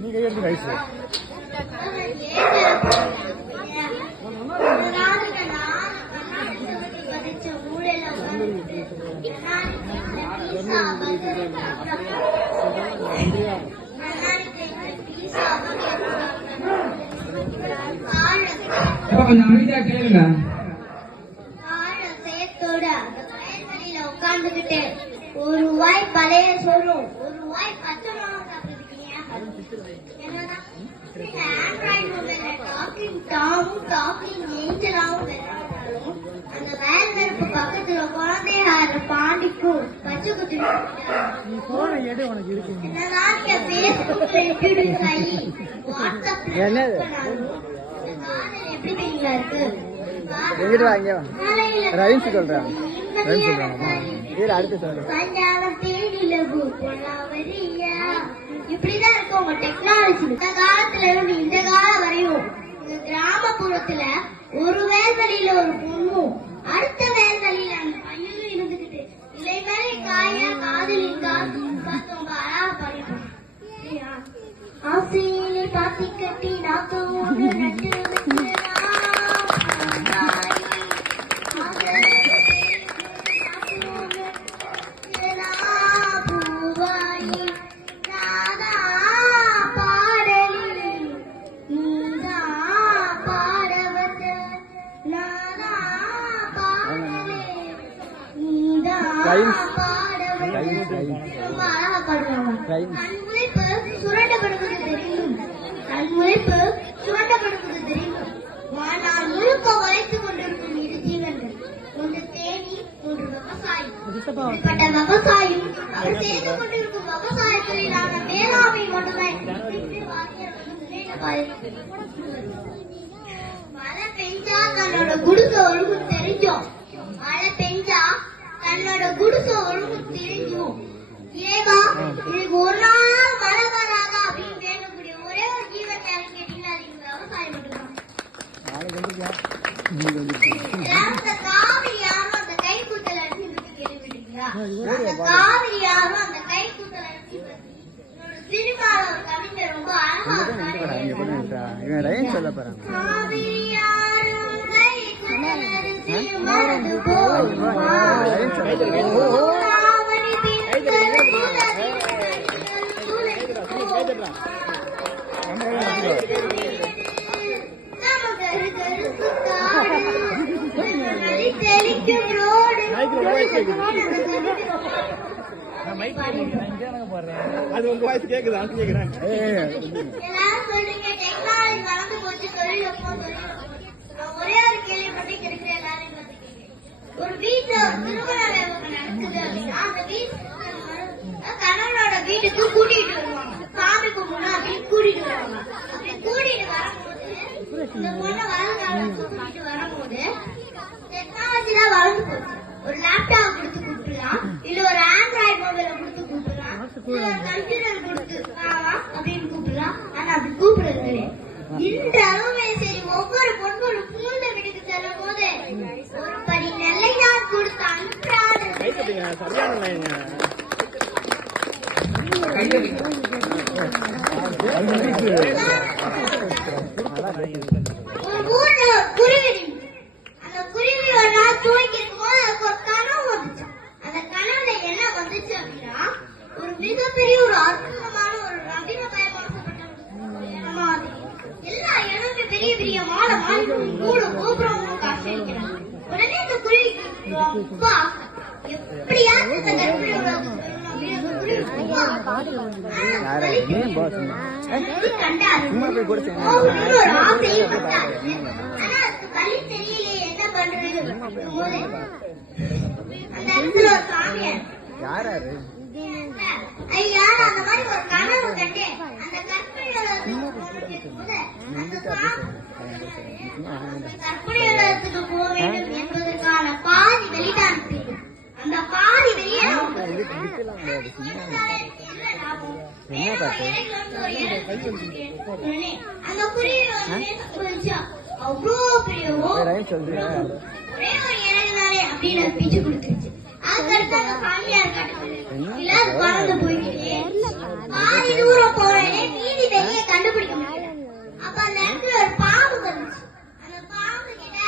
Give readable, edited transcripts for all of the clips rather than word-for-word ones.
நீ கையெடுத்து ரைஸ் உட்கார்ந்துகிட்டு ஒரு வாய் பழைய சோறும் ஒரு வாய் பச்சை மாவு சாப்பிட்டுருக்கீங்க. ஆண்ட்ராய்டு மொபைல்ல டாக்கிங் டாமும் டாக்கிங் ஏஞ்சலாவும் விளையாடுறாலும் அந்த வேல் நெருப்பு பக்கத்துல குழந்தைய ஆடுற பாண்டிக்கும் பச்சை குத்தி என்னதான் பேஸ்புக்ல இன்ட்ரோடியூஸ் ஆகி வாட்ஸ்அப்ல எப்படி தெரியுங்களா இருக்கு இப்படிதான் இருக்கும் உங்க டெக்னாலஜி. இந்த காலத்துல இருந்து இந்த காலம் வரையும் கிராமப்புறத்துல ஒரு வேல்வெளியில ஒரு பொண்ணும் அடுத்த வேல்வெளியில அந்த பையனும் இருந்துகிட்டு இலை மேலே காயா காதலின் காசும் பார்த்தோம் அழகா படிப்போம். ஆசையிலே பாத்தி கட்டி நாத்தோடு நட்டு சுரண்டப்படுவது தெரியும், கண்முளைப்பு சுரண்டப்படுவது தெரியும். ஆனால் முழுக்க உழைத்துக் கொண்டிருக்கும் இரு ஜீவன்கள், ஒன்று தேனி, ஒன்று விவசாயி. இப்படிப்பட்ட விவசாயம் அவர் செய்து கொண்டிருக்கும் விவசாய தொழிலான வேளாண்மை மட்டும்தான். மழை பெஞ்சா தன்னோட குடிசை ஒழுங்கு தெரிஞ்சோம், மழை பெஞ்சா தன்னோட குடிசை ஒழுங்கு தெரிஞ்சோம். ஏவா இதுக்கு ஒரு நாள் மழை வராதா அப்படின்னு கேட்கக்கூடிய ஒரே ஒரு ஜீவன் யாரும் கேட்டீங்கன்னா அது விவசாயம் மட்டும்தான். காவிரி யாரும் அந்த கை கூத்தல் அடிச்சு கேள்விப்பட்டீங்களா? அந்த காவிரி யாரும் அந்த கை கூத்தல் அடிச்சு சினிமால ஒரு கவிஞர் ரொம்ப அழகா காவிரி யாரும் கை கூத்தல் அடிச்சு மறந்து போகுமா அது உங்க வாய்ஸ் கேக்குதா? கேக்குறாங்க. ஒரே ஒரு கேள்வி மட்டும் கிடைக்கிற எல்லாரும் ஒரு வீட்டுல திருமண நடக்குது அப்படின்னா அந்த கணவனோட வீட்டுக்கு கூட்டிட்டு வருவாங்க, சாமி கும்பிடணும் அப்படின்னு கூட்டிட்டு வருவாங்க. அப்படி கூட்டிட்டு வரும்போது இந்த பொண்ணை கூட்டிட்டு வரும்போது டெக்னாலஜி தான் வளர்ந்து போச்சு. ஒரு லேப்டாப் கொடுத்து கூப்பிடலாம், இல்ல ஒரு ஆண்ட்ராய்டு மொபைல கொடுத்து கூப்பிடலாம், இல்ல ஒரு கம்ப்யூட்டர் கொடுத்து அப்படின்னு கூப்பிடலாம். ஆனா அப்படி கூப்பிடுறது கிடையாது. இந்த அளவுமே சரி, ஒவ்வொரு பொண்ணோட பூந்த வீட்டுக்கு செல்லும் போது ஒரு படி நெல்லையார் கொடுத்து அனுப்புறாரு. ஒரு ஊர்ல குருவி, அந்த குருவி ஒரு நாள் தூங்கி இருக்கும்போது அதுக்கு ஒரு கனவு வந்துச்சு. அந்த கனவுல என்ன வந்துச்சு அப்படின்னா ஒரு மிகப்பெரிய ஒரு அற்புதமான ஒரு நவீன பயன்படுத்தப்பட்ட இடமா அது. எல்லா இடமே பெரிய பெரிய மாலை மாறி கூட கோபுரம் காட்சியளிக்கிறாங்க. உடனே இந்த குருவி ரொம்ப ஆசை, எப்படியாவது இந்த கற்பனையோட அந்த மாதிரி ஒரு கனவு கண்டு அந்த கற்பனையோடத்துக்கு போக வேண்டும் என்பதற்கான பாதி வெளிதான். அந்த பாதி வெளியே அந்த குருவி அவ்வளோ பெரிய சொல்றேன் ஒரே ஒரு இறங்குனாலே அப்படின்னு பிச்சு கொடுத்துருச்சு. அதுக்கடுத்து அந்த சாமியார் காட்டுல பறந்து போயிட்டு பாதி தூரம் போறேனே மீதி வெளியே கண்டுபிடிக்க முடியல. அப்ப அந்த இடத்துல ஒரு பாம்பு வந்துச்சு. அந்த பாம்பு கிட்ட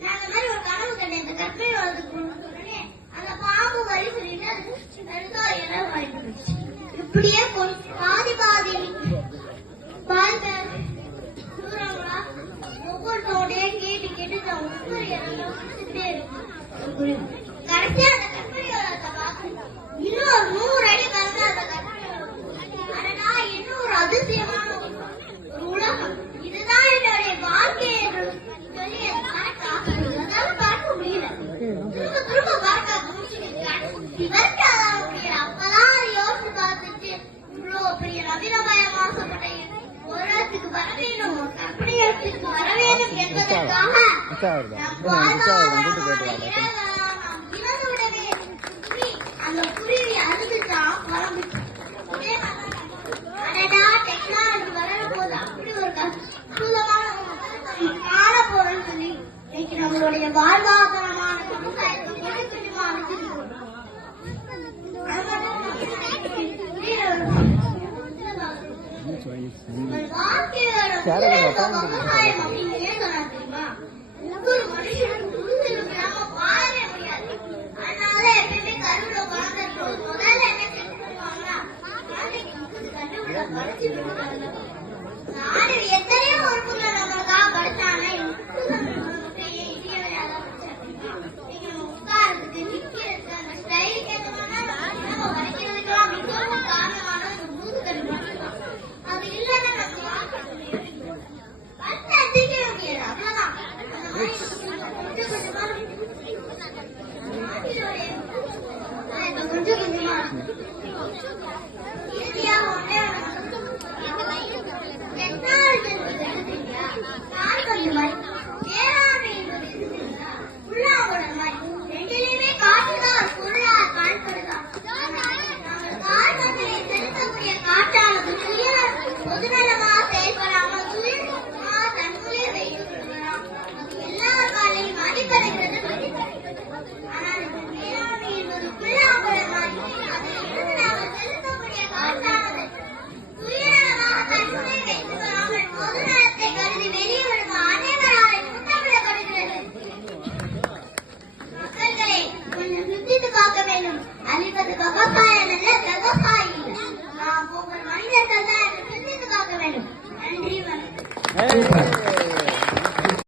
நான் அந்த மாதிரி ஒரு கனவு கண்டேன், இந்த கற்பனை வளர்த்துக்கு உடனே அந்த பாம்பு வழி சொல்லிட்டு அது பெருசா இடம் வாங்கிட்டு போயிடுச்சு. இப்படியே பாதி பாதி தூரங்களா ஒவ்வொருத்தோடய கேட்டு கேட்டு ஒவ்வொரு இடம் வந்துட்டே இருக்கும். கடைசியா அந்த கற்பனை வளர்த்த பார்த்து இன்னும் 100 அடி கலந்து அந்த கற்பனை ஆனா இன்னும் ஒரு அதிசயமான ஒரு உலகம், இதுதான் என்னுடைய வாழ்க்கை என்று சொல்லி அதால பார்க்க முடியல. திரும்ப திரும்ப பார்க்க முடியல. அப்பதான் யோசிச்சு பார்த்துட்டு இவ்வளவு பெரிய நவீனமயம் ஆசைப்பட்ட உலகத்துக்கு வர வேணும், கற்பனை இடத்துக்கு வர வேணும் என்பதற்காக அந்த குருவி அழுதுதான் பறந்துச்சு. டெக்னாலஜி வளரும் அப்படி ஒரு அற்புதமான காண போறோம்னு சொல்லி இன்னைக்கு நம்மளுடைய வாழ்வாதாரமான விவசாயத்தை கொஞ்சம் கொஞ்சமா அழிஞ்சிட்டு விவசாயம் அப்படின்னு ஏன் சொன்னா தெரியுமா? ஒவ்வொரு மனுஷனுக்கும் புரிதலும் இல்லாம வாழவே முடியாது. அதனால எப்பயுமே கருவில குழந்தை முதல்ல என்ன செஞ்சு பண்ணுவாங்கன்னா நாடு எத்தனையோ உறுப்புகளை நம்மளுக்காக படிச்சாங்க. உட்காரத்துக்கு நிக்கிறதுக்கு அந்த ஸ்டைலுக்கு நம்ம வரைக்கிறதுக்கெல்லாம் மிகவும் காரணமான இந்த மூதுகல் மட்டும்தான். அது இல்லைன்னா நம்ம வாழ்க்கை முடியாது, அவ்வளவுதான். அந்த மாதிரி கொஞ்சம் கொஞ்சமா